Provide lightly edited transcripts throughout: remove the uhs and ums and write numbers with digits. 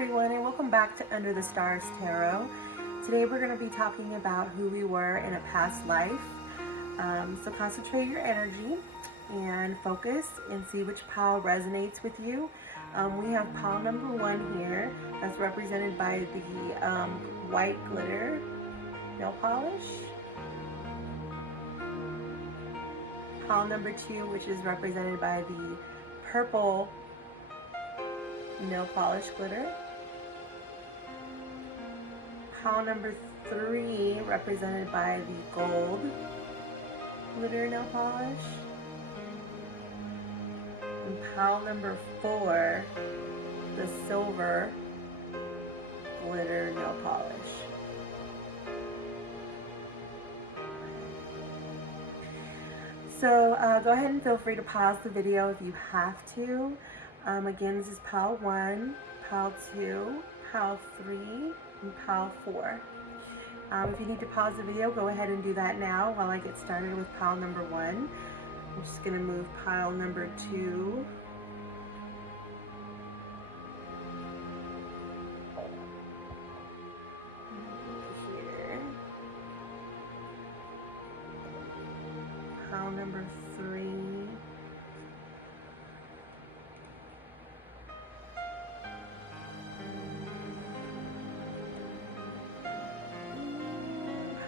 everyone, and welcome back to Under the Stars Tarot. Today we're going to be talking about who we were in a past life. So concentrate your energy and focus and see which pile resonates with you. We have pile number 1 here, that's represented by the white glitter nail polish. Pile number 2, which is represented by the purple nail polish glitter. Pile number 3, represented by the gold glitter nail polish. And pile number 4, the silver glitter nail polish. So go ahead and feel free to pause the video if you have to. Again, this is pile 1, pile 2, pile 3, and pile 4. If you need to pause the video, go ahead and do that now while I get started with pile number 1. I'm just going to move pile number 2. Here. Pile number 3.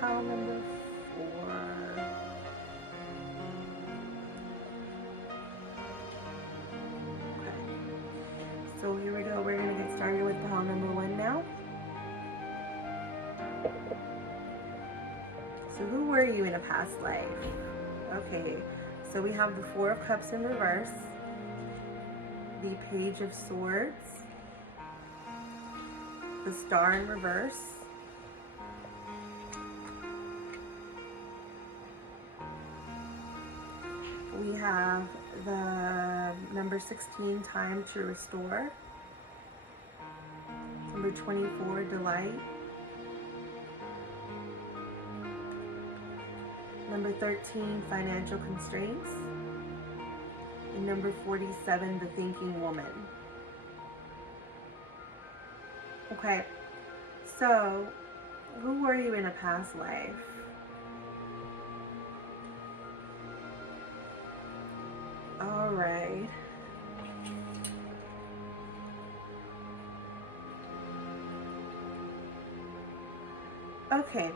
Pile number 4. Okay. So here we go. We're going to get started with pile number 1 now. So who were you in a past life? Okay. So we have the 4 of Cups in reverse, the Page of Swords, the Star in reverse, we have the number 16, Time to Restore, number 24, Delight, number 13, Financial Constraints, and number 47, The Thinking Woman. Okay, so who were you in a past life? All right. Okay,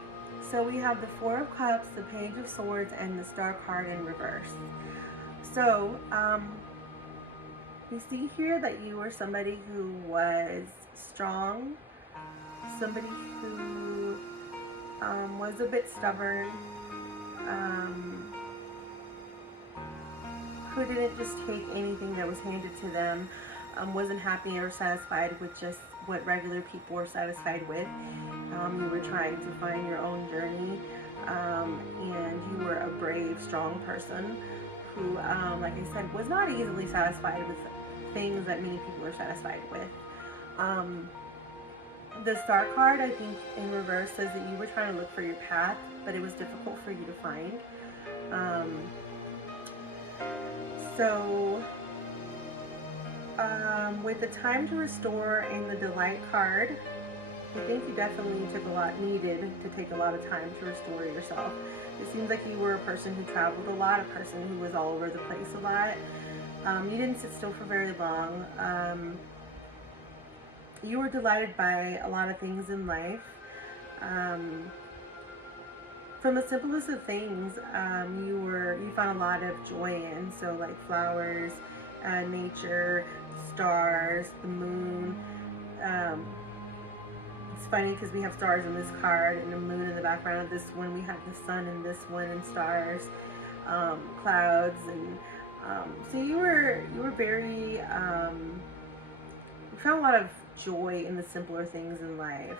so we have the 4 of Cups, the Page of Swords, and the Star card in reverse. So, we see here that you were somebody who was strong, somebody who was a bit stubborn, who didn't just take anything that was handed to them, wasn't happy or satisfied with just what regular people were satisfied with. You were trying to find your own journey, and you were a brave, strong person who, like I said, was not easily satisfied with things that many people are satisfied with. The Star card, I think, in reverse says that you were trying to look for your path, but it was difficult for you to find. So, with the Time to Restore and the Delight card, I think you definitely needed to take a lot of time to restore yourself. It seems like you were a person who traveled a lot, a person who was all over the place a lot. You didn't sit still for very long. You were delighted by a lot of things in life. From the simplest of things, you found a lot of joy in, so like flowers, nature, stars, the moon. It's funny because we have stars in this card and the moon in the background of this one. We have the sun in this one and stars, clouds, and so you were very. You found a lot of joy in the simpler things in life.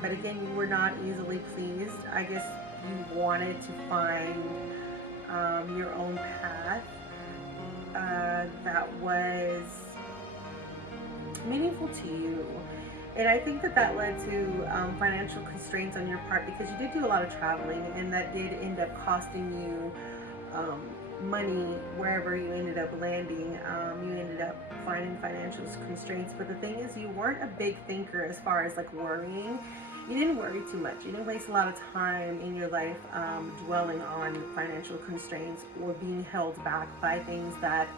But again, you were not easily pleased. I guess you wanted to find your own path that was meaningful to you. And I think that led to financial constraints on your part, because you did do a lot of traveling, and that did end up costing you money wherever you ended up landing. You ended up finding financial constraints, but the thing is, you weren't a big thinker as far as like worrying. You didn't worry too much. You didn't waste a lot of time in your life dwelling on financial constraints or being held back by things that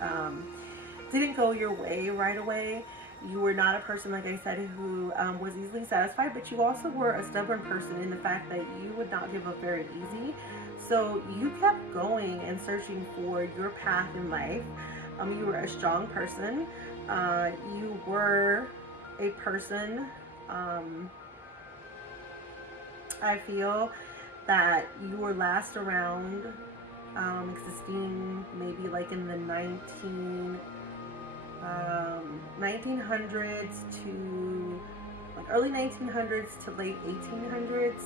didn't go your way right away. You were not a person, like I said, who was easily satisfied, but you also were a stubborn person in the fact that you would not give up very easy. So you kept going and searching for your path in life. You were a strong person. You were a person, I feel, that you were last around existing maybe like in the 1900s to like early 1900s to late 1800s.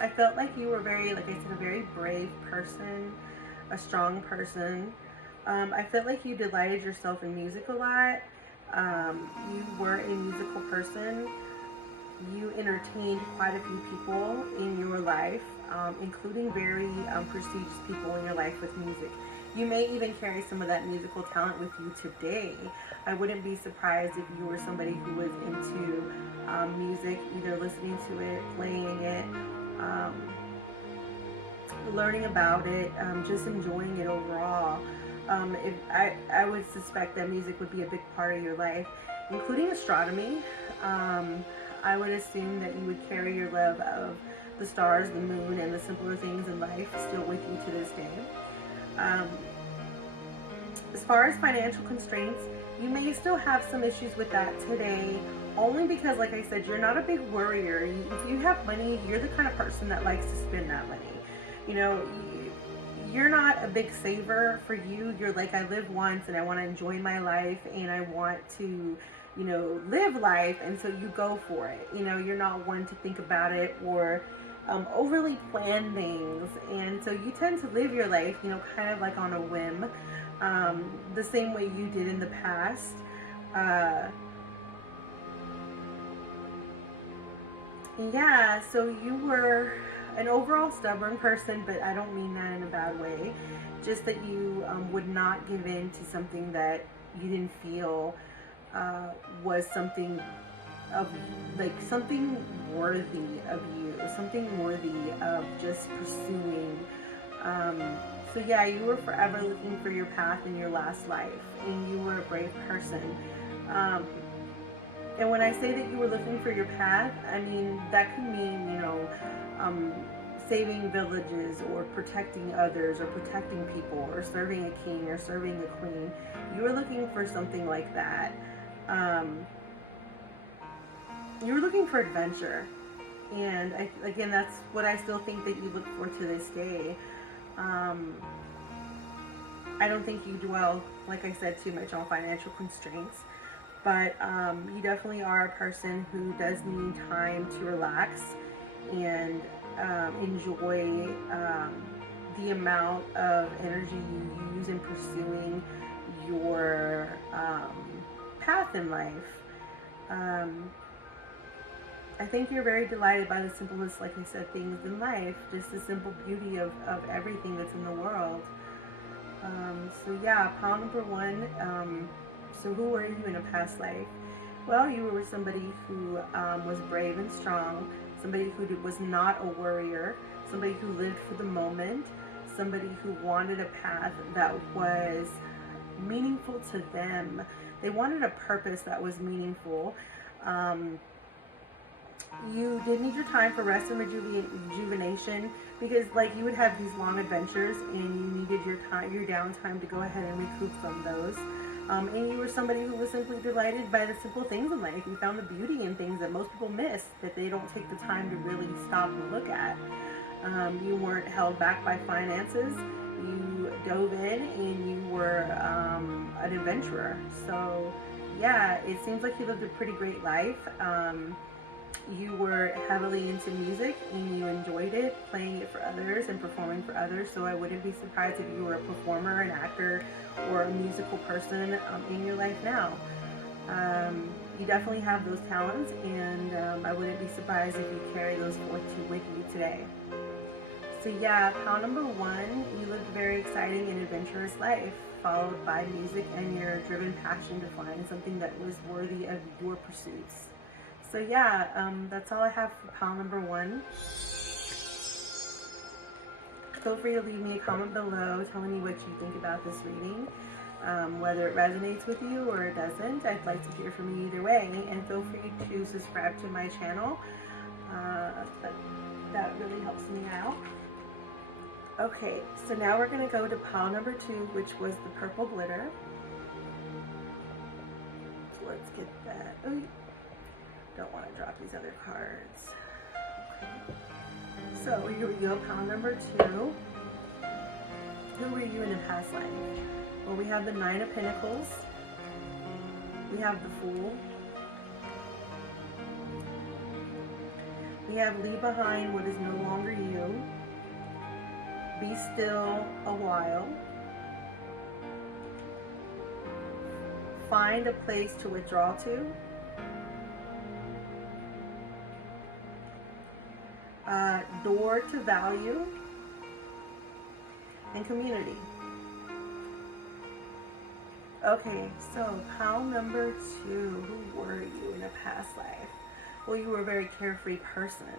I felt like you were very, like I said, a very brave person, a strong person. I felt like you delighted yourself in music a lot. You were a musical person. You entertained quite a few people in your life, including very prestigious people in your life with music. You may even carry some of that musical talent with you today. I wouldn't be surprised if you were somebody who was into music, either listening to it, playing it, learning about it, just enjoying it overall. If I would suspect that music would be a big part of your life, including astronomy. I would assume that you would carry your love of the stars, the moon, and the simpler things in life still with you to this day. As far as financial constraints, you may still have some issues with that today, only because, like I said, you're not a big worrier. If you have money, you're the kind of person that likes to spend that money. You know, you're not a big saver. For you, you're like, I live once and I want to enjoy my life and I want to, you know, live life, and so you go for it. You know, you're not one to think about it or overly plan things, and so you tend to live your life, you know, kind of like on a whim, the same way you did in the past. Yeah, so you were an overall stubborn person, but I don't mean that in a bad way. Just that you would not give in to something that you didn't feel was something of, like, something worthy of you, something worthy of just pursuing. So yeah, you were forever looking for your path in your last life, and you were a brave person. And when I say that you were looking for your path, I mean, that could mean, you know, saving villages or protecting others or protecting people or serving a king or serving a queen. You were looking for something like that. You were looking for adventure. And again, that's what I still think that you look for to this day. I don't think you dwell, like I said, too much on financial constraints. But you definitely are a person who does need time to relax and enjoy the amount of energy you use in pursuing your path in life. I think you're very delighted by the simplest, like I said, things in life, just the simple beauty of everything that's in the world. So yeah, pile number one. So who were you in a past life? Well, you were somebody who was brave and strong, somebody who was not a worrier, somebody who lived for the moment, somebody who wanted a path that was meaningful to them. They wanted a purpose that was meaningful. You did need your time for rest and rejuvenation, because like you would have these long adventures and you needed your time, your downtime, to go ahead and recoup from those. And you were somebody who was simply delighted by the simple things in life. You found the beauty in things that most people miss, that they don't take the time to really stop and look at. You weren't held back by finances. You dove in and you were an adventurer. So yeah, it seems like you lived a pretty great life. You were heavily into music and you enjoyed it, playing it for others and performing for others. So I wouldn't be surprised if you were a performer, an actor, or a musical person in your life now. you definitely have those talents, and I wouldn't be surprised if you carry those forth with you today. So yeah, pile number 1, you lived a very exciting and adventurous life, followed by music and your driven passion to find something that was worthy of your pursuits. So yeah, that's all I have for pile number 1. Feel free to leave me a comment below telling me what you think about this reading. Whether it resonates with you or it doesn't, I'd like to hear from you either way. And feel free to subscribe to my channel. That really helps me out. Okay, so now we're going to go to pile number 2, which was the purple glitter. So let's get that. Oh, don't want to drop these other cards. Okay. So here we go, pile number 2. Who were you in the past life? Well, we have the 9 of Pentacles. We have the Fool. We have leave behind what is no longer you. Be still a while. Find a place to withdraw to. Door to value. And community. Okay, so pile number 2, who were you in a past life? Well, you were a very carefree person.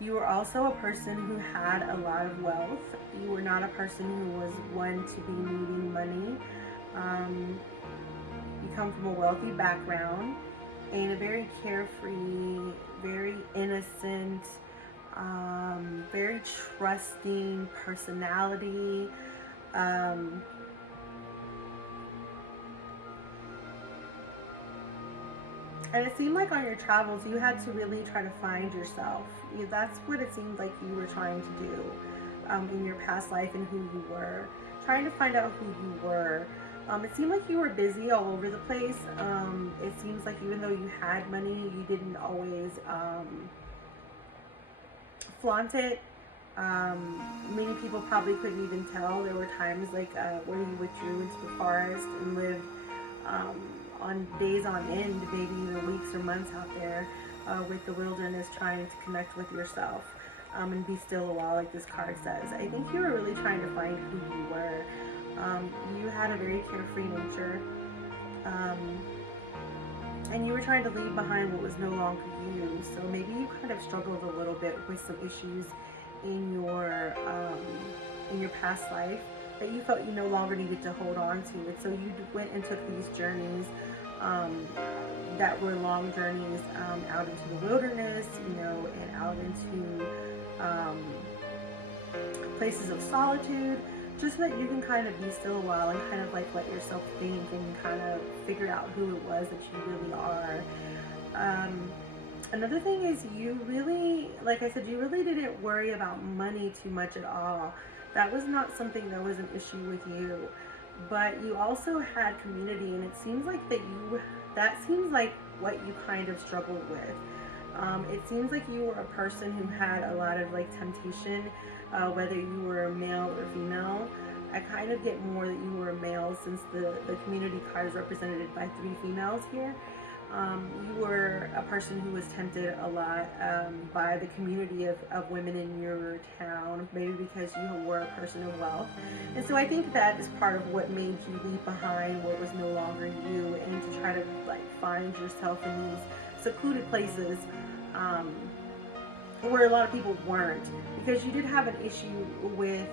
You were also a person who had a lot of wealth. You were not a person who was one to be needing money. You come from a wealthy background and a very carefree, very innocent, very trusting personality. And it seemed like on your travels, you had to really try to find yourself. That's what it seemed like you were trying to do in your past life and who you were. Trying to find out who you were. It seemed like you were busy all over the place. It seems like even though you had money, you didn't always flaunt it. Many people probably couldn't even tell. There were times like where you withdrew into the forest and lived on days on end, maybe even weeks or months out there with the wilderness, trying to connect with yourself and be still a while, like this card says. I think you were really trying to find who you were. You had a very carefree nature, and you were trying to leave behind what was no longer you. So maybe you kind of struggled a little bit with some issues in your past life that you felt you no longer needed to hold on to. And so you went and took these journeys that were long journeys out into the wilderness, and out into places of solitude, just so that you can kind of be still a while and kind of like let yourself think and kind of figure out who it was that you really are. Another thing is you really, like I said, you really didn't worry about money too much at all. That was not something that was an issue with you. But you also had community, and it seems like that seems like what you kind of struggled with. It seems like you were a person who had a lot of like temptation, whether you were male or female. I kind of get more that you were a male, since the community card is represented by 3 females here. You were a person who was tempted a lot by the community of women in your town, maybe because you were a person of wealth. And so I think that is part of what made you leave behind what was no longer you, and to try to like find yourself in these secluded places where a lot of people weren't, because you did have an issue with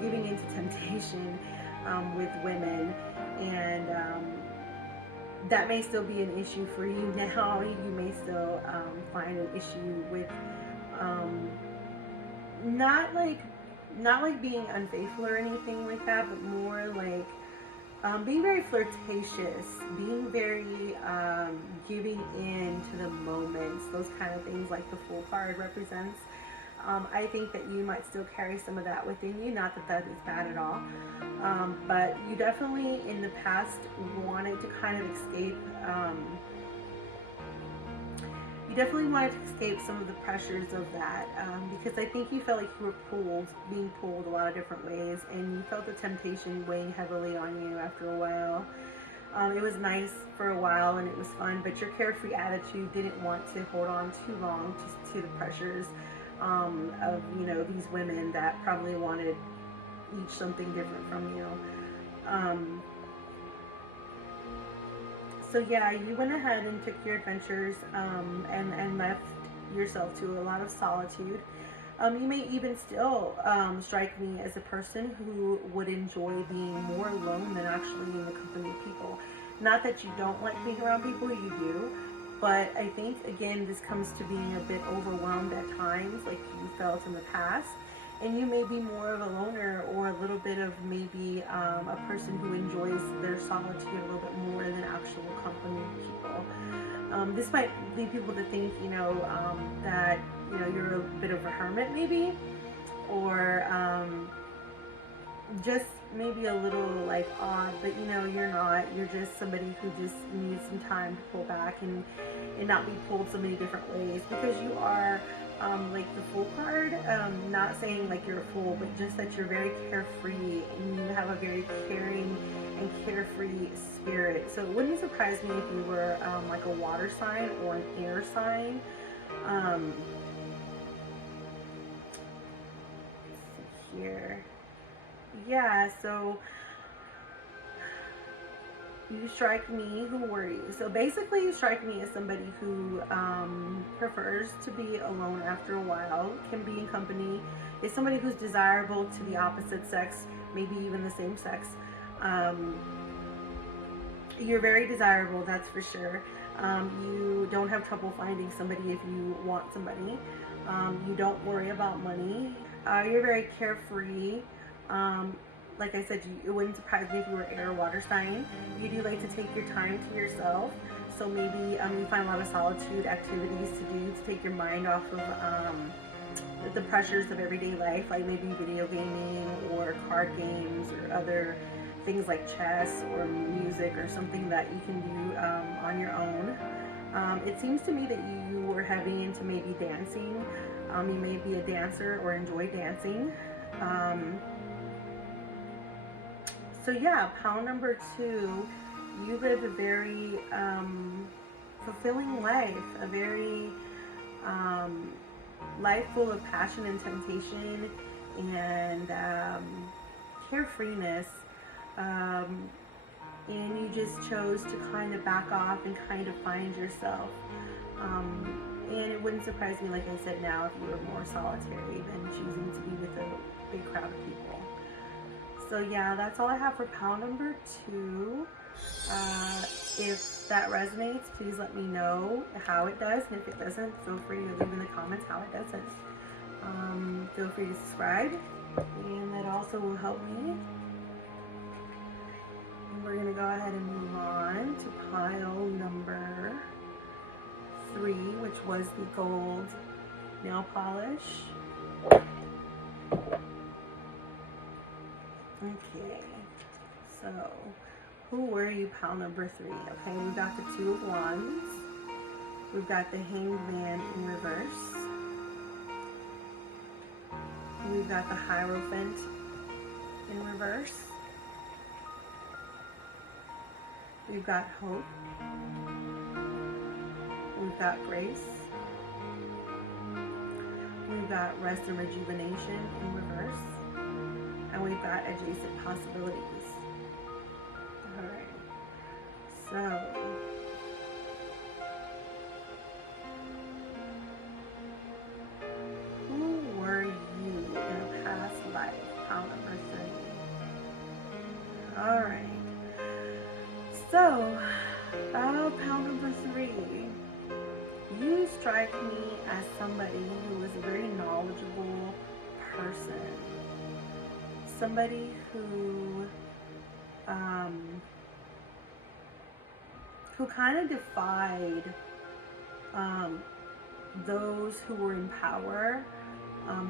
giving into temptation with women, and that may still be an issue for you now. You may still find an issue with not like being unfaithful or anything like that, but more like being very flirtatious, being very giving in to the moments, those kind of things like the Fool card represents. I think that you might still carry some of that within you, not that that is bad at all, but you definitely in the past wanted to kind of escape, some of the pressures of that, because I think you felt like you were being pulled a lot of different ways, and you felt the temptation weighing heavily on you after a while. It was nice for a while and it was fun, but your carefree attitude didn't want to hold on too long just to the pressures of, you know, these women that probably wanted each something different from you. So yeah, you went ahead and took your adventures and left yourself to a lot of solitude. You may even still strike me as a person who would enjoy being more alone than actually in the company of people. Not that you don't like being around people, you do. But I think, again, this comes to being a bit overwhelmed at times, like you felt in the past. And you may be more of a loner, or a little bit of maybe a person who enjoys their solitude a little bit more than actual company of people. This might lead people to think, you know, that, you know, you're a bit of a hermit maybe, or just maybe a little like odd, but you know, you're not. You're just somebody who just needs some time to pull back and not be pulled so many different ways, because you are like the Fool card. Not saying like you're a fool, but just that you're very carefree and you have a very caring and carefree spirit. So it wouldn't surprise me if you were like a water sign or an air sign. Let's see here. Yeah, so you strike me, who were you? So basically you strike me as somebody who prefers to be alone after a while, can be in company, is somebody who's desirable to the opposite sex, maybe even the same sex. You're very desirable, that's for sure. You don't have trouble finding somebody if you want somebody. You don't worry about money. You're very carefree. Like I said, it wouldn't surprise me if you were air or water sign. You do like to take your time to yourself. So maybe you find a lot of solitude activities to do to take your mind off of the pressures of everyday life, like maybe video gaming or card games or other things like chess or music or something that you can do on your own. It seems to me that you were heavy into maybe dancing. You may be a dancer or enjoy dancing. So yeah, pile number 2, you live a very fulfilling life, a very life full of passion and temptation and carefreeness. And you just chose to kind of back off and kind of find yourself. And it wouldn't surprise me, like I said, now if you were more solitary than choosing to be with a big crowd of people. So yeah, that's all I have for pile number 2. If that resonates, please let me know how it does. And if it doesn't, feel free to leave in the comments how it doesn't. Feel free to subscribe. And that also will help me. And we're going to go ahead and move on to pile number 3, which was the gold nail polish. Okay, so who were you, pile number 3? Okay, we've got the 2 of Wands. We've got the Hanged Man in reverse. We've got the Hierophant in reverse. We've got Hope. We've got Grace. We've got Rest and Rejuvenation in reverse. And we've got Adjacent Possibilities. Alright. So who were you in a past life? Pile number 3. Alright. So pile number 3. You strike me as somebody who is a very knowledgeable person. Somebody who kind of defied those who were in power,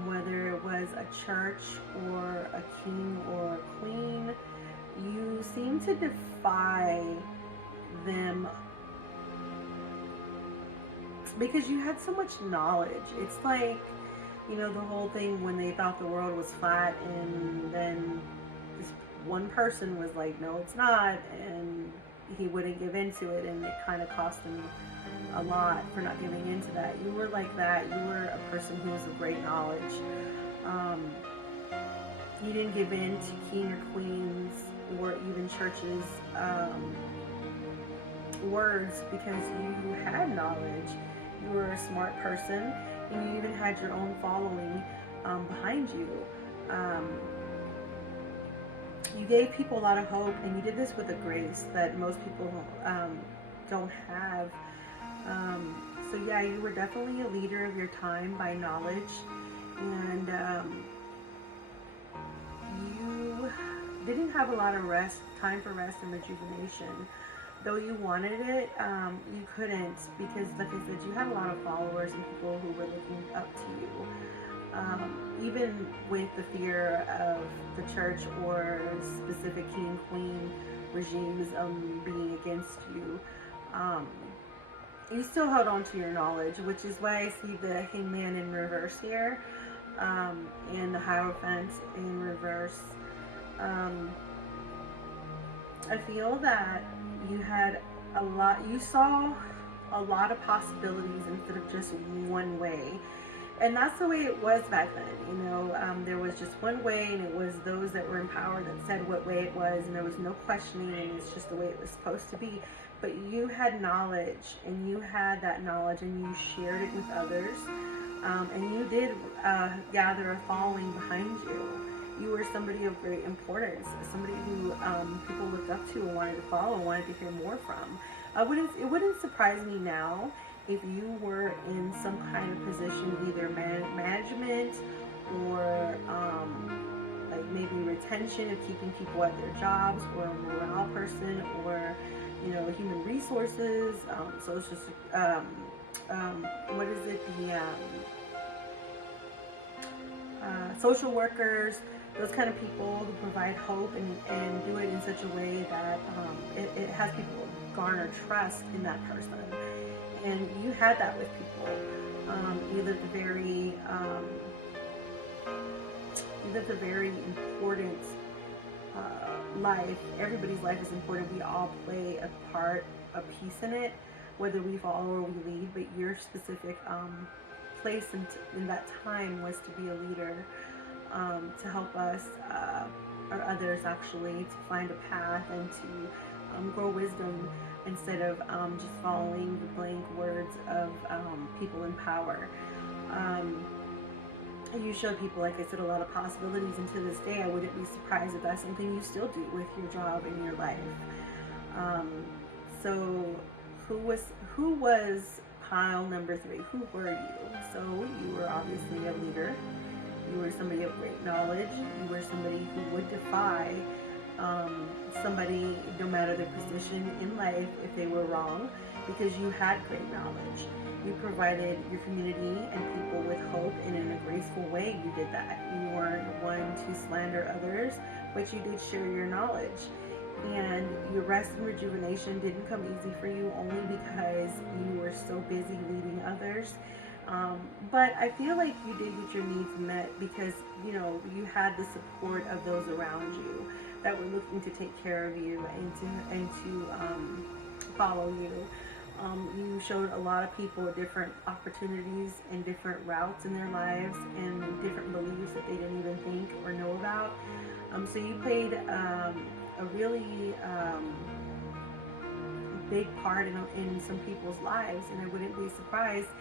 whether it was a church or a king or a queen. You seem to defy them because you had so much knowledge. It's like, you know, the whole thing when they thought the world was flat and then this one person was like, no, it's not. And he wouldn't give into it, and it kind of cost him a lot for not giving into that. You were like that. You were a person who was of great knowledge. You didn't give in to king or queens or even churches' words, because you had knowledge. You were a smart person, and you even had your own following behind you. You gave people a lot of hope, and you did this with a grace that most people don't have. So yeah, you were definitely a leader of your time by knowledge, and you didn't have a lot of time for rest and rejuvenation. Though you wanted it, you couldn't, because like I said, you had a lot of followers and people who were looking up to you. Even with the fear of the church or specific king and queen regimes being against you, you still held on to your knowledge, which is why I see the Hangman in reverse here, and the Hierophant in reverse. I feel that you saw a lot of possibilities instead of just one way. And that's the way it was back then, you know. There was just one way, and it was those that were in power that said what way it was, and there was no questioning, and it's just the way it was supposed to be. But you had knowledge, and you had that knowledge, and you shared it with others, and you did gather a following behind you. You were somebody of great importance, somebody who people looked up to and wanted to follow, wanted to hear more from. It wouldn't surprise me now if you were in some kind of position, either management or like maybe retention of keeping people at their jobs, or a morale person, or human resources. So it's just what is it? The social workers, those kind of people who provide hope and do it in such a way that it has people garner trust in that person. And you had that with people. You lived a very important life. Everybody's life is important. We all play a part, a piece in it, whether we follow or we lead. But your specific place in that time was to be a leader, to help us or others actually to find a path and to grow wisdom, instead of just following the blank words of people in power. You showed people, like I said, a lot of possibilities, and to this day I wouldn't be surprised if that's something you still do with your job and your life. So who was pile number 3? Who were you? So you were obviously a leader. You were somebody of great knowledge. You were somebody who would defy somebody, no matter their position in life, if they were wrong, because you had great knowledge. You provided your community and people with hope, and in a graceful way you did that. You weren't one to slander others, but you did share your knowledge. And your rest and rejuvenation didn't come easy for you, only because you were so busy leading others. But I feel like you did get your needs met, because you had the support of those around you that were looking to take care of you and to follow you. You showed a lot of people different opportunities and different routes in their lives, and different beliefs that they didn't even think or know about. So you played a really big part in some people's lives, and I wouldn't be surprised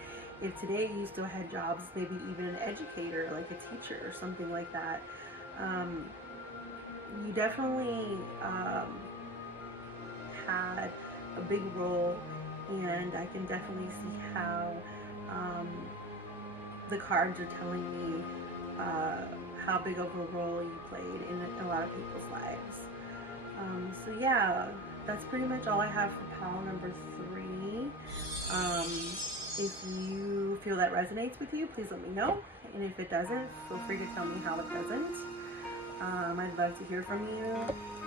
if today you still had jobs, maybe even an educator, like a teacher or something like that. You definitely had a big role, and I can definitely see how the cards are telling me how big of a role you played in a lot of people's lives. So yeah, that's pretty much all I have for pile number 3. If you feel that resonates with you, please let me know. And if it doesn't, feel free to tell me how it doesn't. I'd love to hear from you.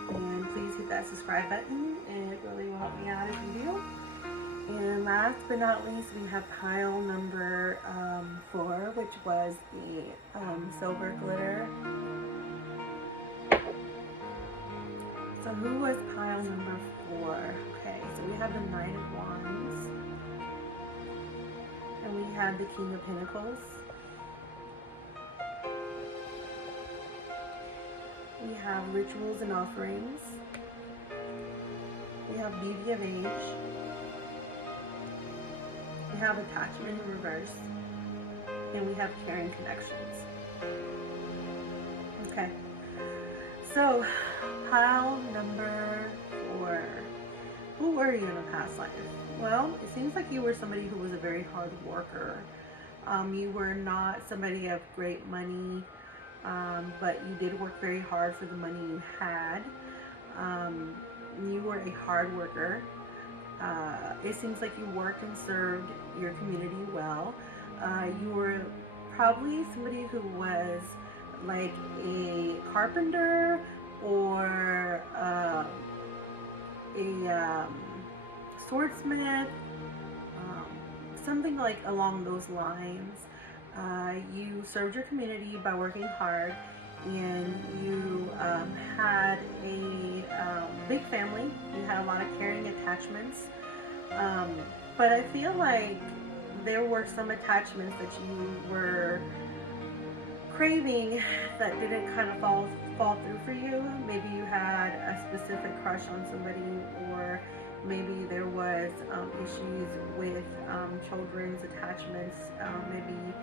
And please hit that subscribe button. It really will help me out if you do. And last but not least, we have pile number 4, which was the silver glitter. So who was pile Pile number 4. Okay, so we have the Knight of Wands. And we have the King of Pentacles. We have Rituals and Offerings. We have Beauty of Age. We have Attachment in Reverse. And we have Caring Connections. Okay. So, pile number 4. Who were you in a past life? Well, it seems like you were somebody who was a very hard worker. You were not somebody of great money, but you did work very hard for the money you had. You were a hard worker. It seems like you worked and served your community well. You were probably somebody who was like a carpenter or a swordsmith, something like along those lines. You served your community by working hard, and you had a big family. You had a lot of caring attachments, but I feel like there were some attachments that you were craving that didn't kind of fall through for you. Maybe you had a specific crush on somebody, or maybe there was issues with children's attachments. Maybe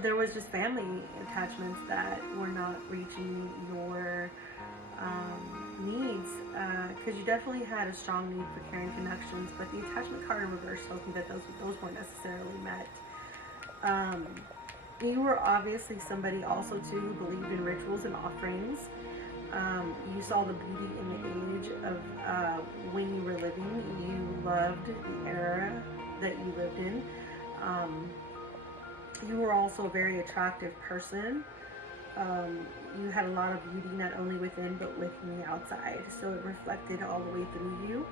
there was just family attachments that were not reaching your needs, because you definitely had a strong need for caring connections, but the attachment card in reverse tells me that those weren't necessarily met. You were obviously somebody also too who believed in rituals and offerings. You saw the beauty in the age of when you were living. You loved the era that you lived in. You were also a very attractive person. You had a lot of beauty not only within but within the outside, so it reflected all the way through you.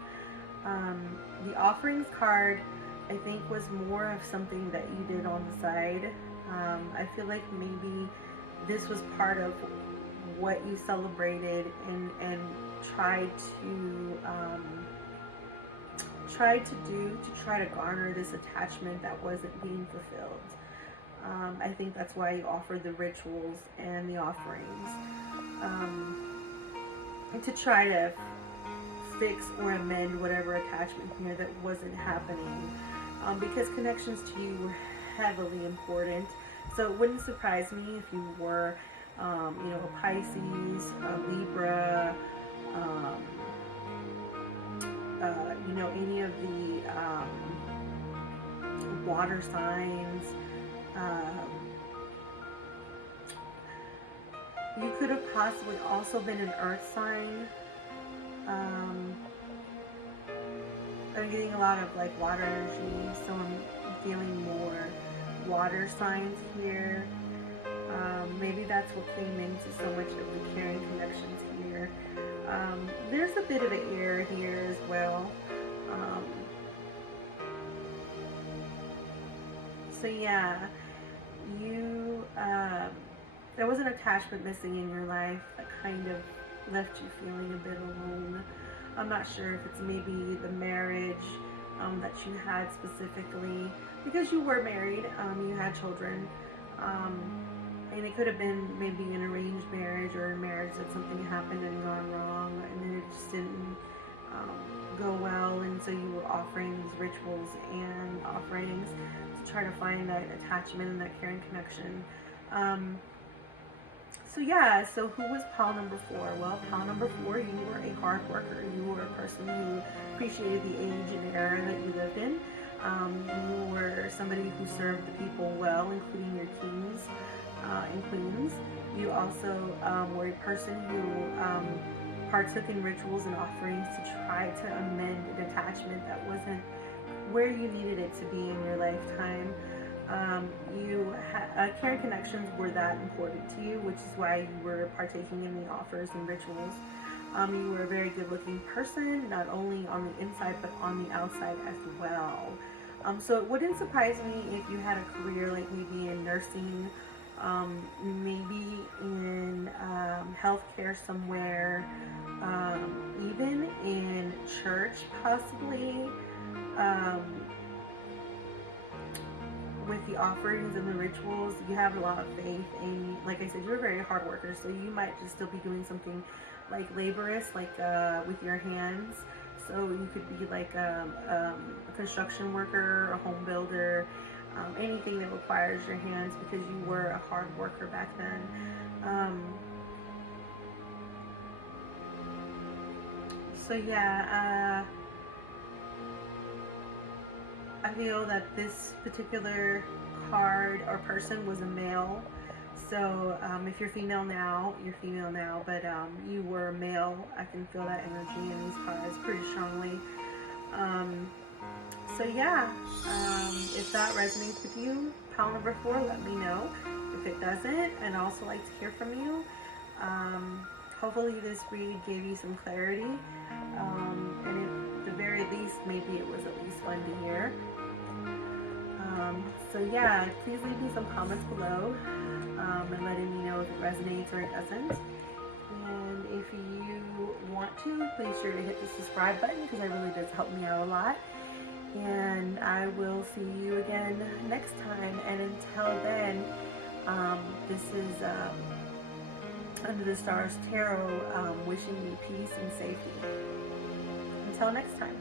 The offerings card, I think, was more of something that you did on the side. I feel like maybe this was part of what you celebrated and tried to do to try to garner this attachment that wasn't being fulfilled. I think that's why you offered the rituals and the offerings, to try to fix or amend whatever attachment here that wasn't happening, because connections to you were heavily important. So it wouldn't surprise me if you were, a Pisces, a Libra, any of the water signs. You could have possibly also been an earth sign. I'm getting a lot of like water energy, so I'm feeling more water signs here. Maybe that's what came into so much of the caring connections here. There's a bit of an air here as well. So yeah, there was an attachment missing in your life that kind of left you feeling a bit alone. I'm not sure if it's maybe the marriage that you had specifically, because you were married, you had children, and it could have been maybe an arranged marriage or a marriage that something happened and gone wrong, and then it just didn't go well, and so you were offering these rituals and offerings to try to find that attachment and that caring connection. So who was pile number 4? Well, pile number 4, you were a hard worker. You were a person who appreciated the age and era that you lived in. You were somebody who served the people well, including your kings and queens. You also were a person who partook in rituals and offerings to try to amend an attachment that wasn't where you needed it to be in your lifetime. Caring connections were that important to you, which is why you were partaking in the offers and rituals. You were a very good-looking person, not only on the inside but on the outside as well. So it wouldn't surprise me if you had a career like maybe in nursing, maybe in healthcare somewhere, even in church possibly, um, with the offerings and the rituals. You have a lot of faith, and like I said, you're a very hard worker, so you might just still be doing something like laborious, like with your hands. So you could be like a construction worker, a home builder, anything that requires your hands, because you were a hard worker back then. So yeah, I feel that this particular card or person was a male. So if you're female now, you're female now, but you were a male. I can feel that energy in these cards pretty strongly. So yeah, if that resonates with you, pile number 4, let me know. If it doesn't, I'd also like to hear from you. Hopefully this read gave you some clarity, and at the very least, maybe it was at least fun to hear. So yeah, please leave me some comments below, and letting me know if it resonates or it doesn't. And if you want to, please sure to hit the subscribe button, because it really does help me out a lot. And I will see you again next time. And until then, this is Under the Stars Tarot, wishing you peace and safety. Until next time.